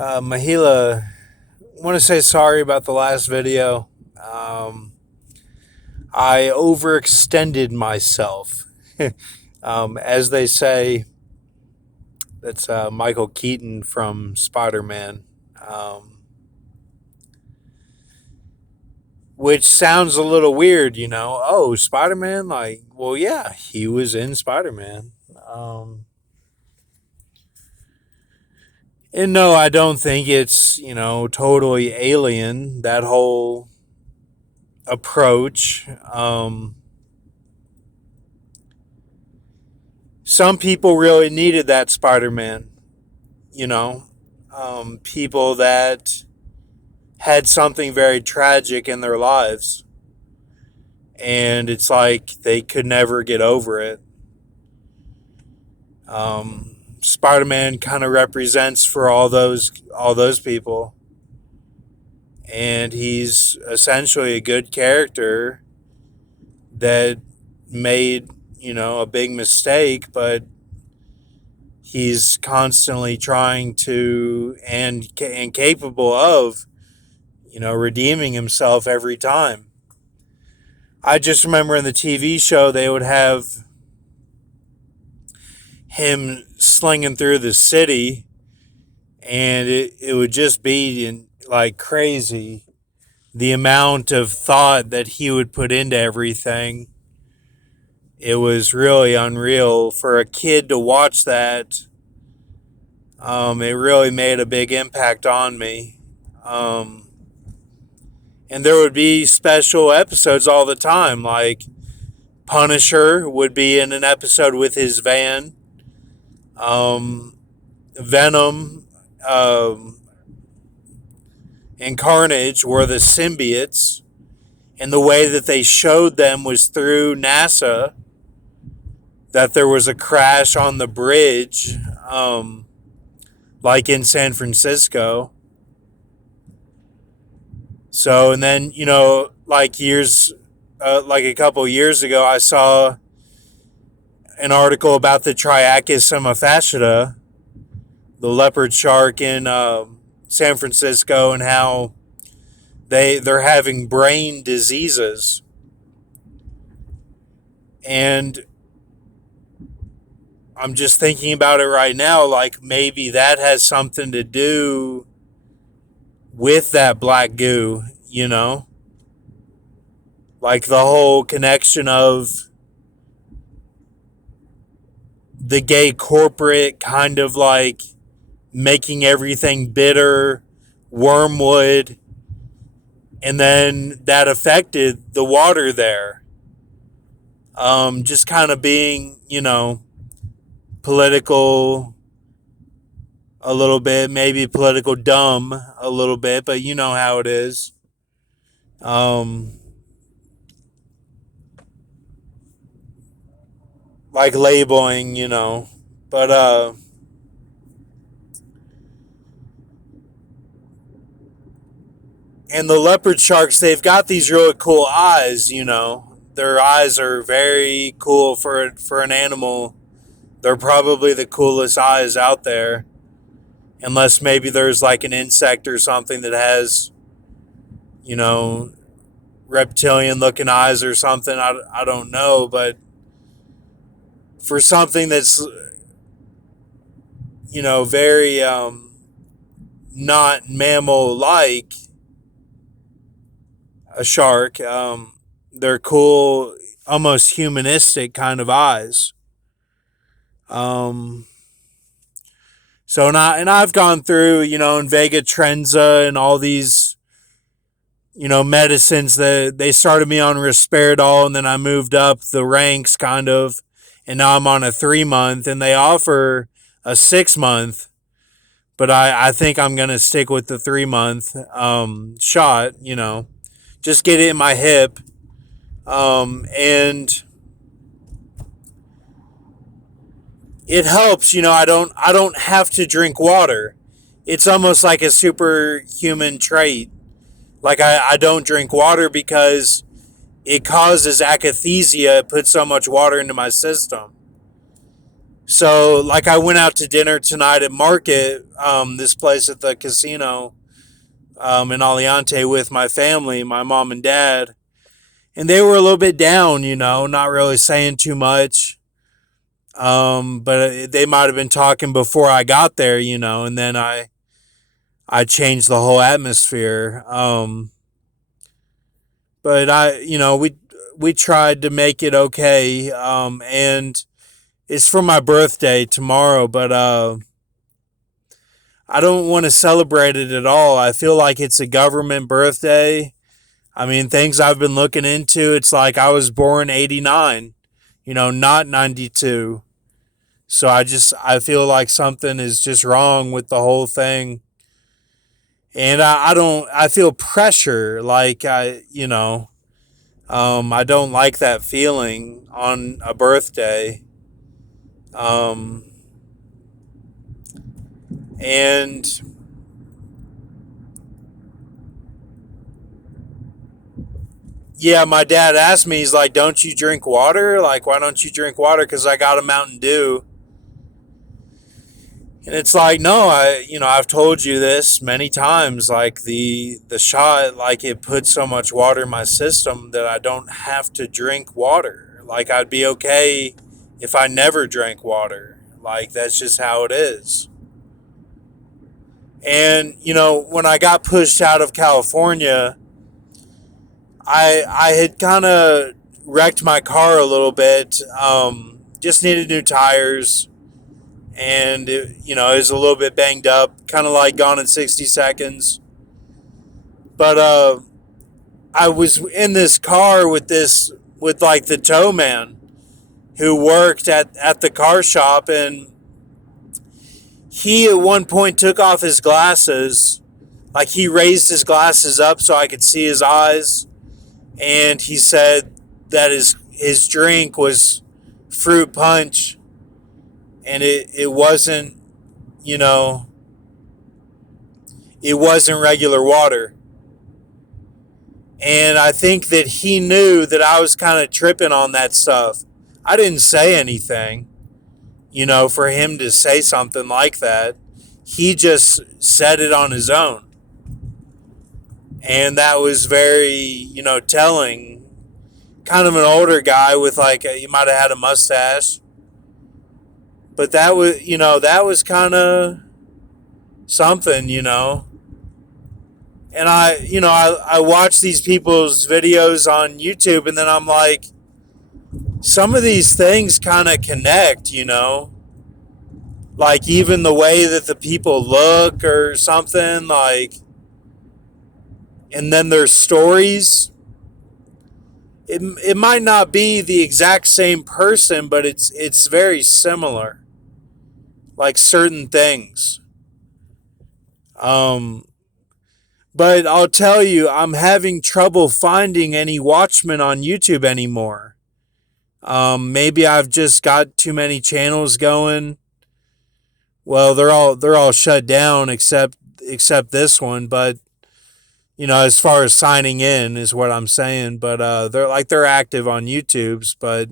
Mahila, want to say sorry about the last video. Um, I overextended myself. As they say, that's Michael Keaton from Spider Man, um, which sounds a little weird, you know. Oh, Spider Man? Like, well, yeah, he was in Spider Man. Um, and no, I don't think it's, totally alien, that whole approach. Some people really needed that Spider-Man, you know, people that had something very tragic in their lives, and it's like they could never get over it. Spider-Man kind of represents for all those people, and he's essentially a good character that made a big mistake, but he's constantly trying to and capable of redeeming himself every time. I just remember in the TV show they would have him slinging through the city, and it would just be like crazy the amount of thought that he would put into everything. It was really unreal for a kid to watch that. It really made a big impact on me. And there would be special episodes all the time, like Punisher would be in an episode with his van. Um, Venom and Carnage were the symbiotes, and the way that they showed them was through NASA. That there was a crash on the bridge, like in San Francisco. So, and then, like a couple years ago, I saw an article about the Triachis fasciata, the leopard shark in San Francisco, and how they're having brain diseases. And I'm just thinking about it right now, like maybe that has something to do with that black goo, like the whole connection of the gay corporate kind of like making everything bitter, wormwood, and then that affected the water there. Just kind of being, political a little bit, maybe political dumb a little bit, but you know how it is. Um, like labeling, but and the leopard sharks, they've got these really cool eyes, Their eyes are very cool for an animal. They're probably the coolest eyes out there. Unless maybe there's like an insect or something that has, you know, reptilian looking eyes or something. I don't know. But for something that's, very not mammal like, a shark, they're cool, almost humanistic kind of eyes. Um, and I've gone through, Invega Trenza and all these, medicines that they started me on risperidol, and then I moved up the ranks kind of, and now I'm on a 3 month, and they offer a 6 month, but I think I'm going to stick with the 3 month shot, just get it in my hip. And it helps, I don't have to drink water. It's almost like a superhuman trait. Like I don't drink water because it causes akathisia. It puts so much water into my system. So, like, I went out to dinner tonight at Market, this place at the casino in Aliante with my family, my mom and dad, and they were a little bit down, not really saying too much. But they might have been talking before I got there, and then I changed the whole atmosphere. But we tried to make it okay. And it's for my birthday tomorrow, but I don't want to celebrate it at all. I feel like it's a government birthday. I mean, things I've been looking into, it's like I was born 89, not 92. So I feel like something is just wrong with the whole thing. And I feel pressure. Like, I don't like that feeling on a birthday. Um, and yeah, my dad asked me, he's like, don't you drink water? Like, why don't you drink water? Because I got a Mountain Dew. And it's like, no, I've told you this many times. Like the shot, like it puts so much water in my system that I don't have to drink water. Like I'd be okay if I never drank water. Like that's just how it is. And when I got pushed out of California, I had kind of wrecked my car a little bit. Just needed new tires, and it was a little bit banged up, kind of like Gone in 60 Seconds. But I was in this car with like the tow man who worked at the car shop, and he at one point took off his glasses, like he raised his glasses up so I could see his eyes, and he said that his drink was fruit punch, and it wasn't, you know, it wasn't regular water. And I think that he knew that I was kind of tripping on that stuff. I didn't say anything, for him to say something like that. He just said it on his own. And that was very, telling. Kind of an older guy with he might have had a mustache. But that was kind of something. And I watch these people's videos on YouTube, and then I'm like, some of these things kind of connect. Like even the way that the people look or something, like, and then their stories. It might not be the exact same person, but it's very similar. Like certain things. Um, but I'll tell you, I'm having trouble finding any Watchmen on YouTube anymore. Maybe I've just got too many channels going. Well, they're all shut down except this one, but as far as signing in is what I'm saying, but they're active on YouTube's, but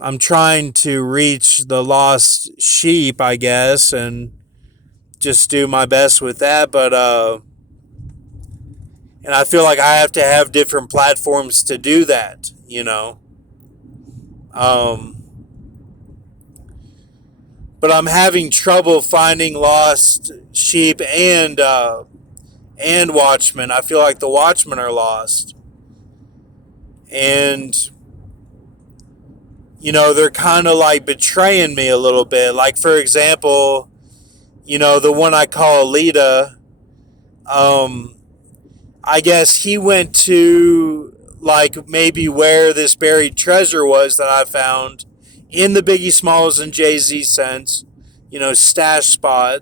I'm trying to reach the lost sheep, I guess, and just do my best with that, but and I feel like I have to have different platforms to do that. Um, but I'm having trouble finding lost sheep and Watchmen. I feel like the Watchmen are lost. And, they're kind of like betraying me a little bit. Like, for example, the one I call Alita, I guess he went to, like, maybe where this buried treasure was that I found in the Biggie Smalls and Jay-Z sense, stash spot.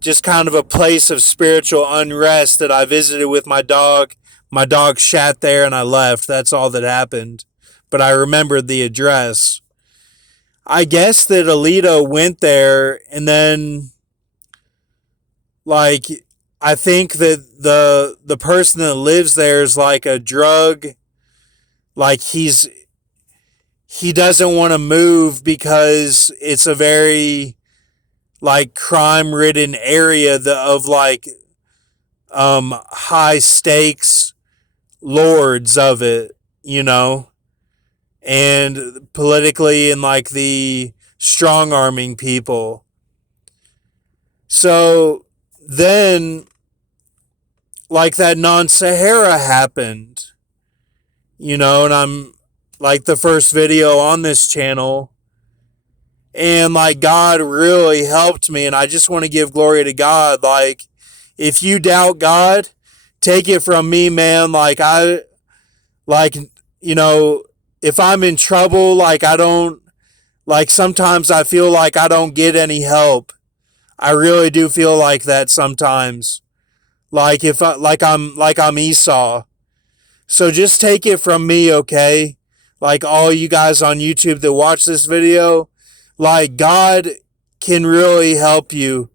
Just kind of a place of spiritual unrest that I visited with my dog. My dog shat there and I left. That's all that happened. But I remembered the address. I guess that Alito went there, and then, like, I think that the person that lives there is like a drug, like he he doesn't want to move because it's a very like crime ridden area of like high stakes lords of it, and politically and like the strong arming people. So then like that non-Sahara happened, and I'm like the first video on this channel, and like God really helped me, and I just want to give glory to God. Like, if you doubt God, take it from me, man. Like like, if I'm in trouble, like I don't, like sometimes I feel like I don't get any help. I really do feel like that sometimes. Like if I, like I'm Esau. So just take it from me, okay? Like all you guys on YouTube that watch this video, like God can really help you.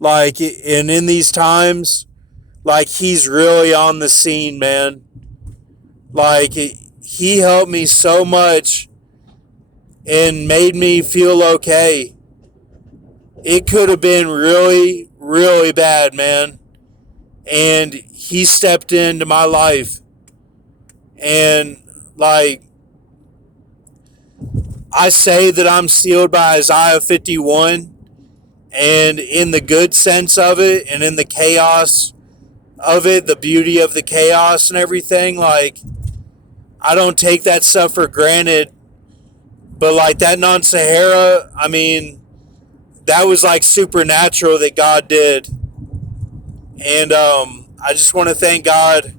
Like, and in these times, like he's really on the scene, man. Like he helped me so much and made me feel okay. It could have been really, really bad, man. And he stepped into my life. And like, I say that I'm sealed by Isaiah 51, and in the good sense of it and in the chaos of it, the beauty of the chaos and everything, like I don't take that stuff for granted. But like that non-Sahara, I mean, that was like supernatural that God did. And I just want to thank God.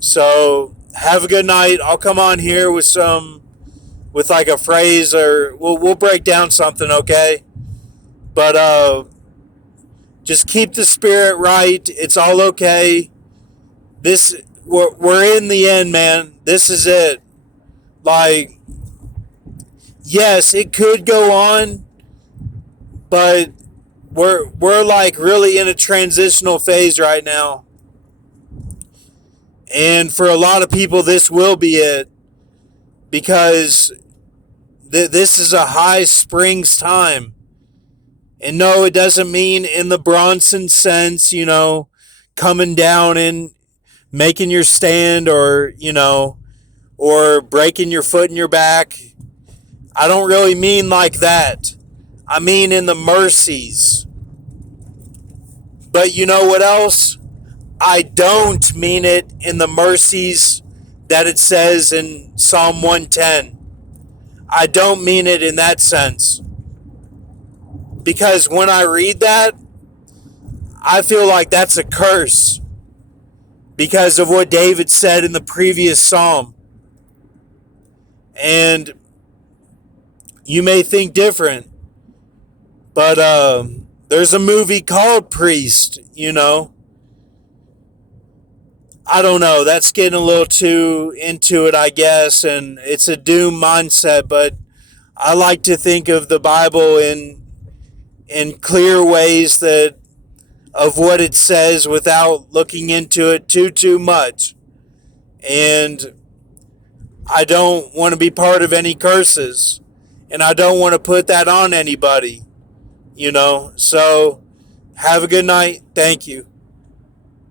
So have a good night. I'll come on here with like a phrase, or we'll break down something, okay? But just keep the spirit right. It's all okay. We're in the end, man. This is it. Like, yes, it could go on, but we're like really in a transitional phase right now. And for a lot of people, this will be it, because this is a high springs time. And no, it doesn't mean in the Bronson sense, coming down and making your stand, or, or breaking your foot in your back. I don't really mean like that. I mean in the mercies. But you know what else? I don't mean it in the mercies that it says in Psalm 110. I don't mean it in that sense. Because when I read that, I feel like that's a curse because of what David said in the previous psalm. And you may think different, but there's a movie called Priest, I don't know. That's getting a little too into it, I guess, and it's a doom mindset, but I like to think of the Bible in clear ways that of what it says without looking into it too much. And I don't want to be part of any curses, and I don't want to put that on anybody, So have a good night. Thank you.